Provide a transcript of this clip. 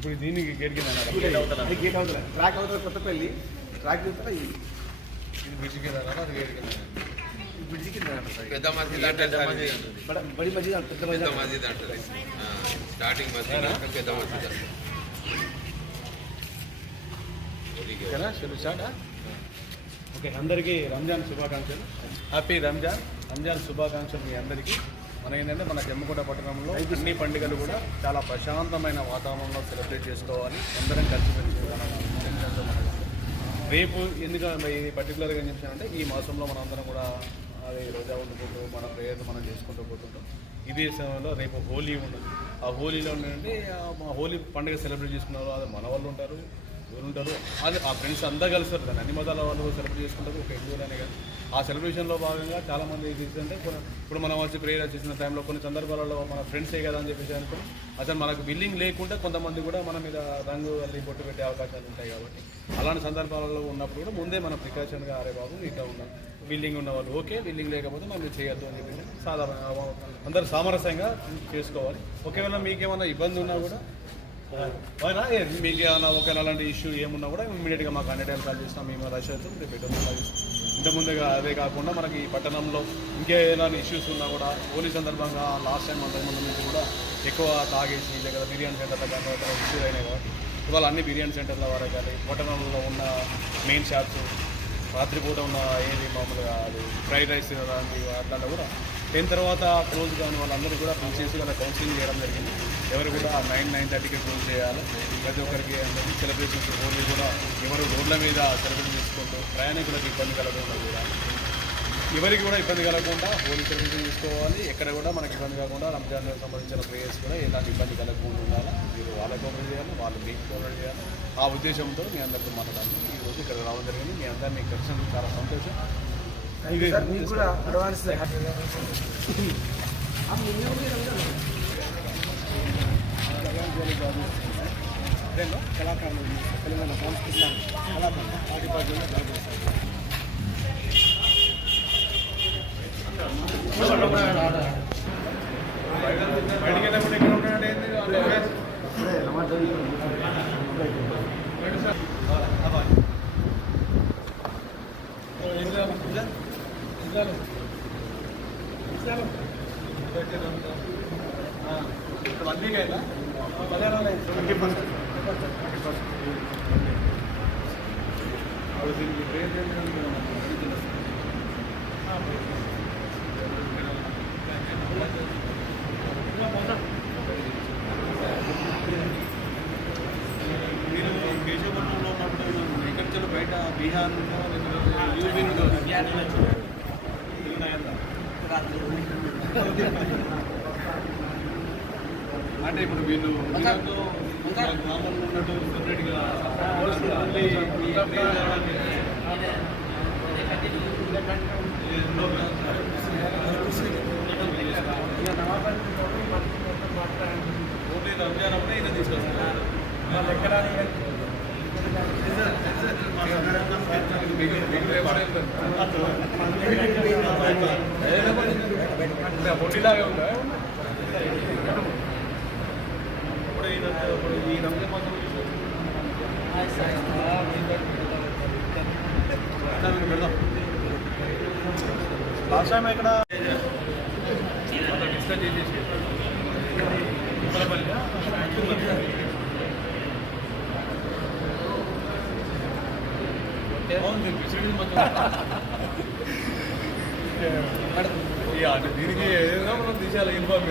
ఇప్పుడు దీనికి గేట్ కింద గేట్ అవుతుంది ట్రాక్ అవుతుంది కొత్తపల్లి ట్రాక్ చూస్తారా ఇది బ్రిడ్జ్ కింద అది గేట్ కింద బ్రిడ్జ్ కింద పెద్ద మసీద్ అంటే బడి మసీద్ పెద్ద పెద్ద మసీద్ అంటారు స్టార్టింగ్ మసీద్ పెద్ద మసీద్ ఓకే అందరికీ రంజాన్ శుభాకాంక్షలు. హ్యాపీ రంజాన్ శుభాకాంక్షలు మీ అందరికీ. మన ఏంటంటే మన జమ్మికుంట పట్టణంలో అన్ని పండుగలు కూడా చాలా ప్రశాంతమైన వాతావరణంలో సెలబ్రేట్ చేసుకోవాలి. అందరం కలిసిమెలిసి రేపు ఎందుకంటే ఇది పర్టికులర్గా ఏం చెప్పానంటే ఈ మాసంలో మనందరం కూడా అది రోజా వండుకుంటూ మన ప్రేయర్లు మనం చేసుకుంటూ పోతుంటాం. ఇదే సమయంలో రేపు హోలీ ఉండదు. ఆ హోలీలో ఏంటంటే హోలీ పండుగ సెలబ్రేట్ చేసుకున్నారు. అది మన వాళ్ళు ఉంటారు, ఎవరు ఉంటారు, అది ఆ ఫ్రెండ్స్ అంతా కలుస్తారు. దాన్ని అన్ని మతాల వాళ్ళు సెలబ్రేట్ చేసుకుంటారు. ఒక హిందువులనే కానీ ఆ సెలబ్రేషన్లో భాగంగా చాలామంది ఏంటంటే ఇప్పుడు మనం వచ్చి ప్రేయర్ చేసిన టైంలో కొన్ని సందర్భాలలో మన ఫ్రెండ్సే కదా అని చెప్పేసి అనుకుని అసలు మనకు బిల్లింగ్ లేకుండా కొంతమంది కూడా మన మీద రంగు అల్లి బొట్టు పెట్టే అవకాశాలు ఉంటాయి. కాబట్టి అలాంటి సందర్భాలలో ఉన్నప్పుడు కూడా ముందే మనం ప్రికాషన్గా అరే బాబు ఇట్లా ఉన్నాం, బిల్డింగ్ ఉన్న వాళ్ళు ఓకే, బిల్డింగ్ లేకపోతే మనం చేయొద్దు అని చెప్పేసి సాధారణ అందరూ సామరస్యంగా చేసుకోవాలి. ఒకవేళ మీకేమైనా ఇబ్బంది ఉన్నా కూడా మీకు ఏమైనా ఒకవేళ అలాంటి ఇష్యూ ఏమున్నా కూడా ఇమీడియట్గా మాకు 100 కాల్ చేస్తాం. మేము రష్ అవుతాం, రేపు ఇంతకుముందుగా అదే కాకుండా మనకి ఈ పట్టణంలో ఇంకేమైనా ఇష్యూస్ ఉన్నా కూడా హోలీ సందర్భంగా లాస్ట్ టైం అంతకుముందు నుంచి కూడా ఎక్కువ తాగేసి లేదా బిర్యానీ సెంటర్ల కానీ ఇష్యూస్ అయినాయి. కాబట్టి ఇవాళ అన్ని బిర్యానీ సెంటర్ల వారే కానీ పట్టణంలో ఉన్న మెయిన్ షాప్స్ రాత్రిపూట ఉన్న ఏది మామూలుగా అది ఫ్రైడ్ రైస్ లాంటి అట్లా కూడా 10 తర్వాత క్లోజ్ కాని వాళ్ళందరూ కూడా పిలిచేసి వాళ్ళ కౌన్సిలింగ్ చేయడం జరిగింది. ఎవరు కూడా 9-9:30కి క్లోజ్ చేయాలి. ప్రతి ఒక్కరికి అందరికీ సెలబ్రేషన్స్ హోలీ కూడా ఎవరు రోడ్ల మీద సెలబ్రేట్ చేసుకుంటూ ప్రయాణికులకు ఇబ్బంది కలగకుండా కూడా ఎవరికి కూడా ఇబ్బంది కలగకుండా హోలీ సెలబ్రేషన్ చేసుకోవాలి. ఎక్కడ కూడా మనకి ఇబ్బంది కాకుండా రంజాన్ సంబంధించిన ప్రేయర్స్ కూడా ఎలాంటి ఇబ్బంది కలగకుండా ఉండాలి. మీరు వాళ్ళకి కోఆపరేట్ చేయాలి, వాళ్ళు మీకు కోఆపరేట్ చేయాలి. ఆ ఉద్దేశంతో మీ అందరితో మాట్లాడాలి. ఈరోజు ఇక్కడ రావడం జరిగింది. మీ అందరినీ కలిసి చాలా సంతోషం. మీకు కూడా అడ్వాన్స్ కళాకారులు తెలంగాణ సాంస్కృతిక కళాకారులు బయటికి వెళ్ళినప్పుడు ఎక్కడ ఉంటాడంటే మీరు కేశవపట్నంలో ఉన్నప్పుడు ఎక్కడి నుంచి బయట బీహార్ అంటే ఇప్పుడు వీళ్ళు గ్రామంలో ఉన్నట్టు సెపరేట్గా ఓన్లీ రంజాన్ అప్పుడే ఇలా తీసుకొస్తారు. ఎక్కడ పొట్టిలాగా ఉందా? ఇప్పుడు ఈ రంజాన్ మాత్రం పెడదాం. లాస్ట్ టైం ఇక్కడ డిస్కస్ చేసేసి దీనికి ఏదైనా మనం తీసేయాలి ఇన్ఫార్మ్